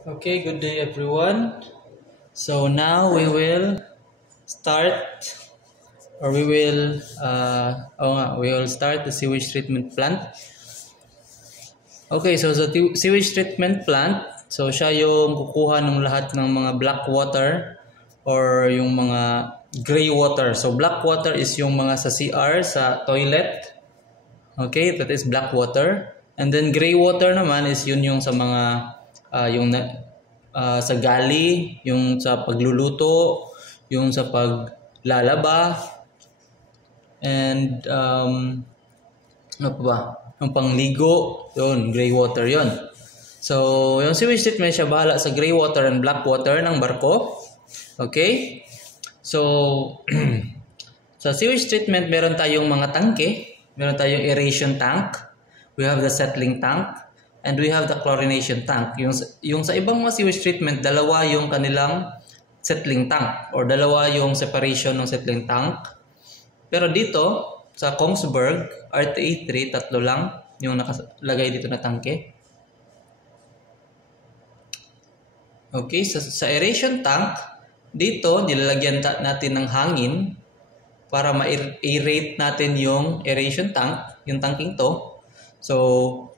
Okay, good day everyone. So now we will start we will start the sewage treatment plant. Okay, so sa sewage treatment plant, so siya yung kukuha ng lahat ng mga black water or yung mga gray water. So black water is yung mga sa CR, sa toilet. Okay, that is black water. And then gray water naman is yun yung sa mga sa gali, yung sa pagluluto, yung sa paglalaba, and ano pa ba? Yung pangligo, yun, gray water yun. So, yung sewage treatment siya bahala sa gray water and black water ng barko. Okay? So, sa sewage treatment, meron tayong mga tangke. Meron tayong aeration tank. We have the settling tank. And we have the chlorination tank. Yung sa ibang mga sewage treatment, dalawa yung kanilang settling tank. Or dalawa yung separation ng settling tank. Pero dito, sa Kongsberg, RTA3, tatlo lang yung nakalagay dito na tangke. Okay, sa aeration tank, dito nilalagyan natin ng hangin para ma-aerate natin yung aeration tank, yung tanking to. So,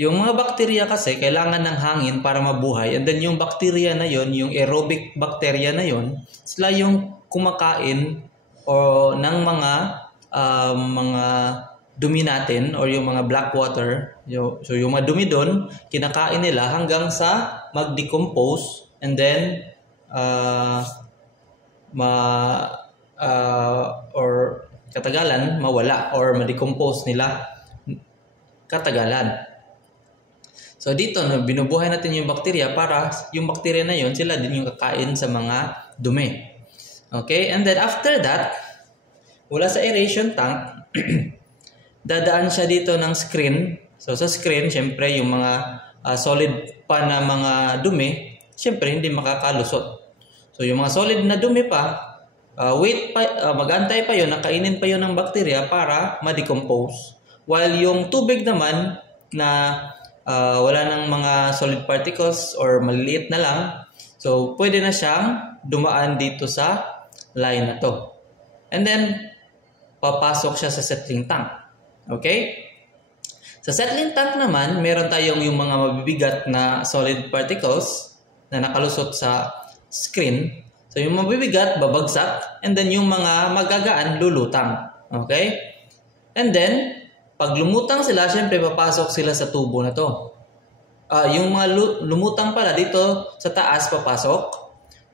yung mga bakterya kasi kailangan ng hangin para mabuhay. And then yung bakterya na yon, yung aerobic bacteria na yon, sila yung kumakain o ng mga dumi natin or yung mga black water. So yung mga dumi doon, kinakain nila hanggang sa mag-decompose and then or katagalan mawala or ma-decompose nila katagalan. So dito binubuhay natin yung bakterya para yung bakterya na yon sila din yung kakain sa mga dumi. Okay? And then after that, mula sa aeration tank, dadaan siya dito ng screen. So sa screen, syempre yung mga solid pa na mga dumi, syempre hindi makakalusot. So yung mga solid na dumi pa, mag-antay pa yun, nakainin pa yun ng bakterya para ma-decompose. While yung tubig naman na wala ng mga solid particles or maliliit na lang, so pwede na siyang dumaan dito sa line na to. And then, papasok siya sa settling tank. Okay? Sa settling tank naman, meron tayong yung mga mabibigat na solid particles na nakalusot sa screen. So, yung mabibigat, babagsak. And then, yung mga magagaan, lulutang. Okay? And then, pag lumutang sila, syempre, papasok sila sa tubo na to. Yung mga lumutang pala dito sa taas, papasok.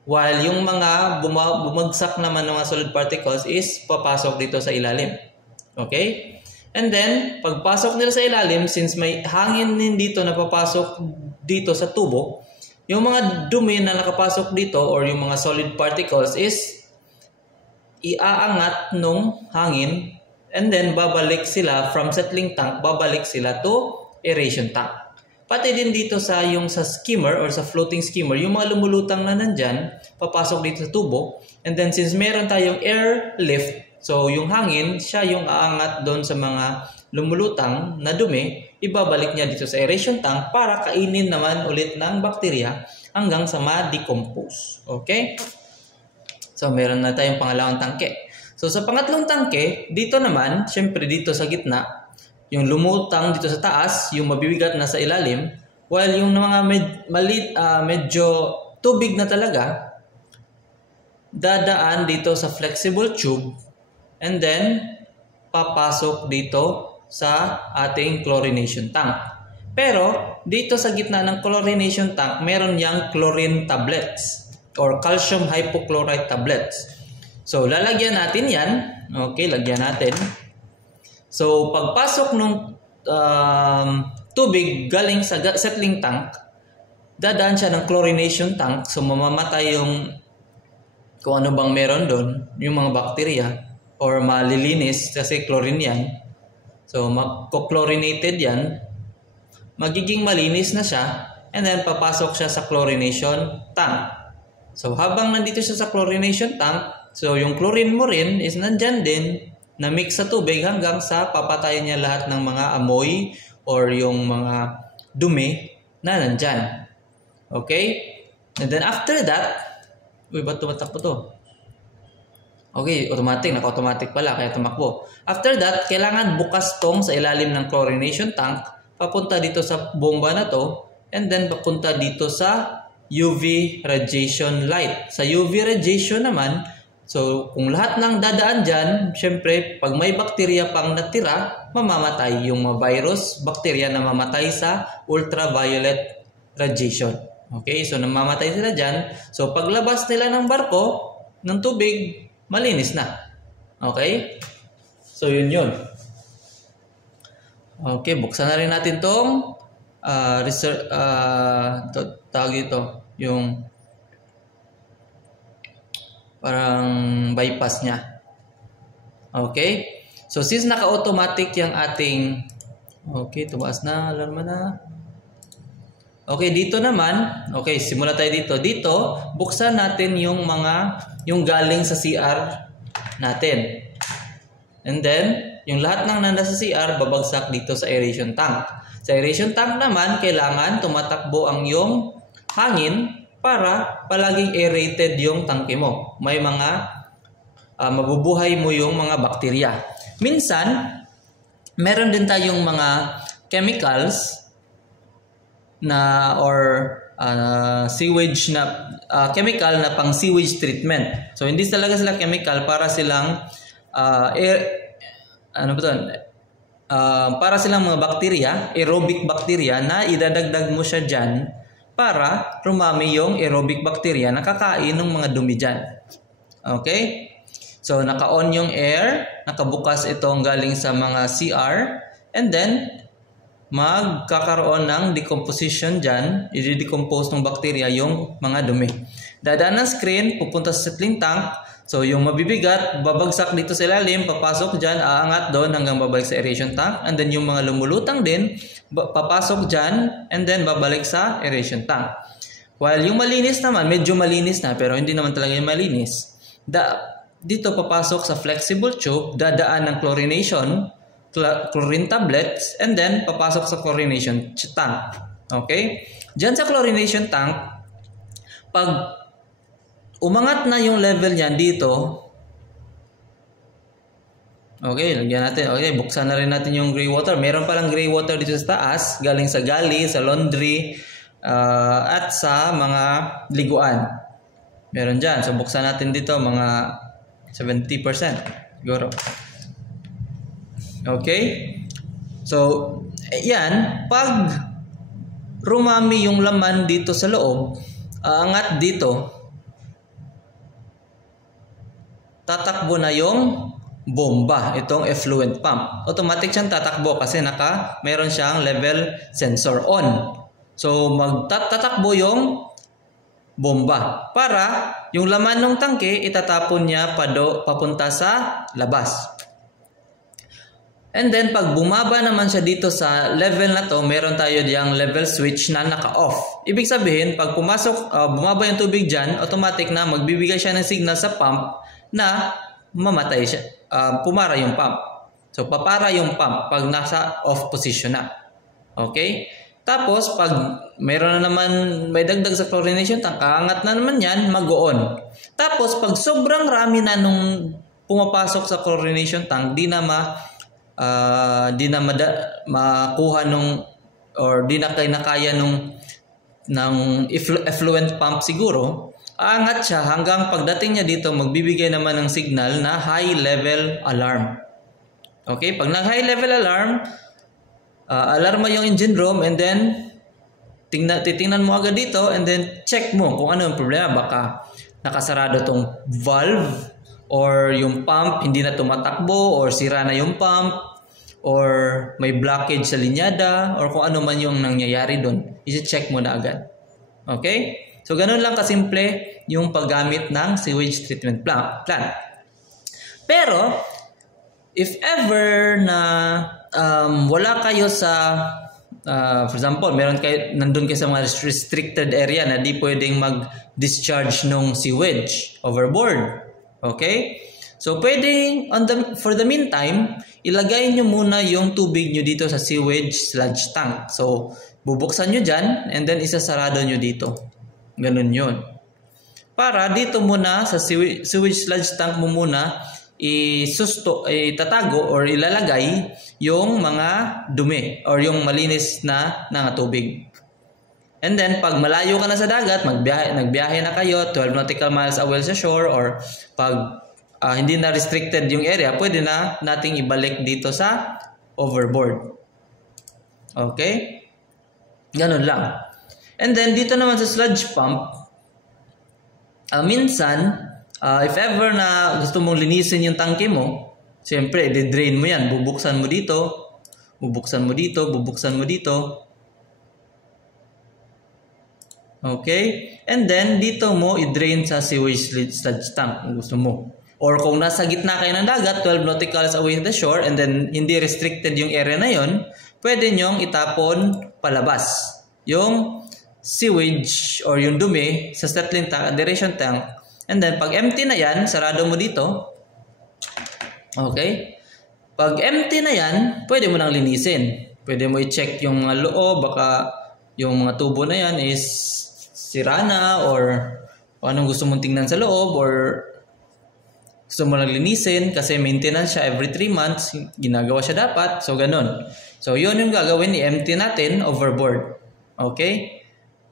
While yung mga bumagsak naman ng mga solid particles is papasok dito sa ilalim. Okay? And then, pagpasok nila sa ilalim, since may hangin din dito na papasok dito sa tubo, yung mga dumi na nakapasok dito or yung mga solid particles is iaangat nung hangin and then babalik sila from settling tank, babalik sila to aeration tank. Pati din dito sa skimmer or sa floating skimmer, yung mga lumulutang na nandyan, papasok dito sa tubo. And then since meron tayong air lift, so yung hangin, siya yung aangat doon sa mga lumulutang na dumi, ibabalik niya dito sa aeration tank para kainin naman ulit ng bakterya hanggang sa ma-decompose. Okay? So meron na tayong pangalawang tangke. So sa pangatlong tangke, dito naman, syempre dito sa gitna, yung lumutang dito sa taas, yung mabibigat na sa ilalim, while yung mga medyo tubig na talaga, dadaan dito sa flexible tube and then papasok dito sa ating chlorination tank. Pero dito sa gitna ng chlorination tank, meron yang chlorine tablets or calcium hypochlorite tablets. So lalagyan natin yan. Okay, lagyan natin. So, pagpasok ng tubig galing sa settling tank, dadaan siya ng chlorination tank. So, mamamatay yung kung ano bang meron doon, yung mga bakterya, or malilinis kasi chlorine yan. So, mag-chlorinated yan. Magiging malinis na siya, and then papasok siya sa chlorination tank. So, habang nandito siya sa chlorination tank, so yung chlorine mo rin is nandyan din, na mix sa tubig hanggang sa papatayin niya lahat ng mga amoy or yung mga dumi na nandyan. Okay? And then after that, ba't tumatakbo to? Okay, automatic. Naka-automatic pala, kaya tumakbo. After that, kailangan bukas tong sa ilalim ng chlorination tank, papunta dito sa bomba na to, and then papunta dito sa UV radiation light. Sa UV radiation naman, so kung lahat ng dadaan dyan, syempre, pag may bakterya pang natira, mamamatay yung mga virus, bakterya na mamatay sa ultraviolet radiation. Okay, so namamatay sila dyan. So paglabas nila ng barko, ng tubig, malinis na. Okay? So yun yun. Okay, buksan na rin natin tong tawag ito, yung parang bypass niya. Okay? So since naka-automatic yung ating, okay, tumaas na, alarma na. Okay, dito naman, okay, simula tayo dito. Dito, buksan natin yung galing sa CR natin. And then, yung lahat ng nasa CR, babagsak dito sa aeration tank. Sa aeration tank naman, kailangan tumatakbo ang yung hangin para palaging aerated yung tangke mo. May mga mabubuhay mo yung mga bakterya. Minsan, meron din tayong mga chemicals na sewage na chemical na pang sewage treatment. So hindi talaga sila chemical, para silang para silang mga bakterya, aerobic bakterya na idadagdag mo siya dyan para rumami yung aerobic bakterya na kakain ng mga dumi dyan. Okay? So naka-on yung air, nakabukas itong galing sa mga CR, and then magkakaroon ng decomposition dyan, i-decompose ng bakterya yung mga dumi. Dadaan ng screen, pupunta sa settling tank, so yung mabibigat, babagsak dito sa ilalim, papasok dyan, aangat doon hanggang babalik sa aeration tank, and then yung mga lumulutang din, papasok dyan, and then babalik sa aeration tank. While yung malinis naman, medyo malinis na, pero hindi naman talaga yung malinis. Dito papasok sa flexible tube, dadaan ng chlorine tablets, and then papasok sa chlorination tank. Okay? Diyan sa chlorination tank, pag umangat na yung level niyan dito, okay, lagyan natin. Okay, buksan na rin natin yung gray water. Meron palang gray water dito sa taas, galing sa gali, sa laundry, at sa mga liguan. Meron dyan. So buksan natin dito mga 70% siguro. Okay? So, yan. Pag rumami yung laman dito sa loob, aangat dito, tatakbo na yung bomba, itong effluent pump. Automatic siyang tatakbo kasi meron siyang level sensor on. So, tatakbo yung bomba para yung laman ng tangke itatapon niya papunta sa labas. And then, pag bumaba naman siya dito sa level na to, meron tayo diyang level switch na naka-off. Ibig sabihin, pag bumaba yung tubig dyan, automatic na magbibigay siya ng signal sa pump na mamatay siya. Pumara yung pump. So, papara yung pump pag nasa off position na. Okay? Tapos, pag meron na naman, may dagdag sa chlorination tank, kaangat na naman yan, mag-on. Tapos, pag sobrang rami na nung pumapasok sa chlorination tank, di na makuha or di na kaya ng effluent pump siguro, aangat siya hanggang pagdating niya dito, magbibigay naman ng signal na high level alarm. Okay? Pag nag-high level alarm, alarma yung engine room, and then titingnan mo agad dito, and then check mo kung ano yung problema. Baka nakasarado tong valve, or yung pump hindi na tumatakbo, or sira na yung pump, or may blockage sa linyada, or kung ano man yung nangyayari doon. I-check mo na agad. Okay? So, ganun lang kasimple yung paggamit ng sewage treatment plant. Pero, if ever na wala kayo sa, for example, nandun kayo sa mga restricted area na di pwedeng mag-discharge ng sewage overboard. Okay? So, pwedeng, for the meantime, ilagay nyo muna yung tubig nyo dito sa sewage sludge tank. So, Bubuksan nyo dyan, and then isasarado nyo dito. Ganun yun. Para dito muna, sa sewage sludge tank mo muna, itatago or ilalagay yung mga dumi or yung malinis na tubig. And then, pag malayo ka na sa dagat, nagbiyahe na kayo, 12 nautical miles away sa shore, or pag hindi na restricted yung area, pwede na nating ibalik dito sa overboard. Okay? Ganun lang. And then, dito naman sa sludge pump, minsan, if ever na gusto mong linisin yung tangke mo, siyempre, i-drain mo yan. Bubuksan mo dito, bubuksan mo dito, bubuksan mo dito. Okay? And then, dito mo i-drain sa sewage sludge tank kung gusto mo. Or kung nasa gitna kayo ng dagat, 12 nauticals away from the shore, and then hindi restricted yung area na yon, pwede nyong itapon palabas yung sewage or yung dumi sa settling tank, aeration tank. And then, pag empty na yan, sarado mo dito. Okay? Pag empty na yan, pwede mo nang linisin. Pwede mo i-check yung mga loob, baka yung mga tubo na yan is sira na, or anong gusto mong tingnan sa loob, or gusto mo lang linisin kasi maintenance siya every 3 months, ginagawa siya dapat. So, ganun. So, yun yung gagawin, i-empty natin overboard. Okay?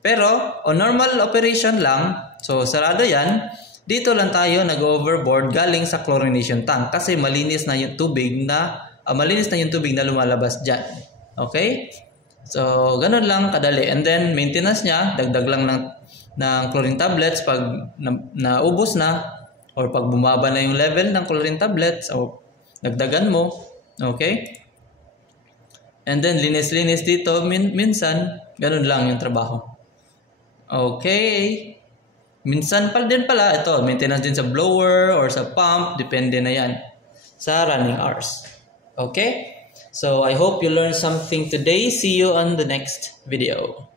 Pero, on normal operation lang, so, sarado yan, dito lang tayo nag-overboard galing sa chlorination tank kasi malinis na yung tubig na lumalabas dyan. Okay? So, ganun lang kadali. And then, maintenance niya, dagdag lang ng chlorine tablets pag naubos na, or pag bumaba na yung level ng chlorine tablets, o dagdagan mo. Okay? And then, linis-linis dito, minsan, ganun lang yung trabaho. Okay? Minsan pa din pala, ito, maintenance din sa blower or sa pump, depende na yan sa running hours. Okay? So, I hope you learned something today. See you on the next video.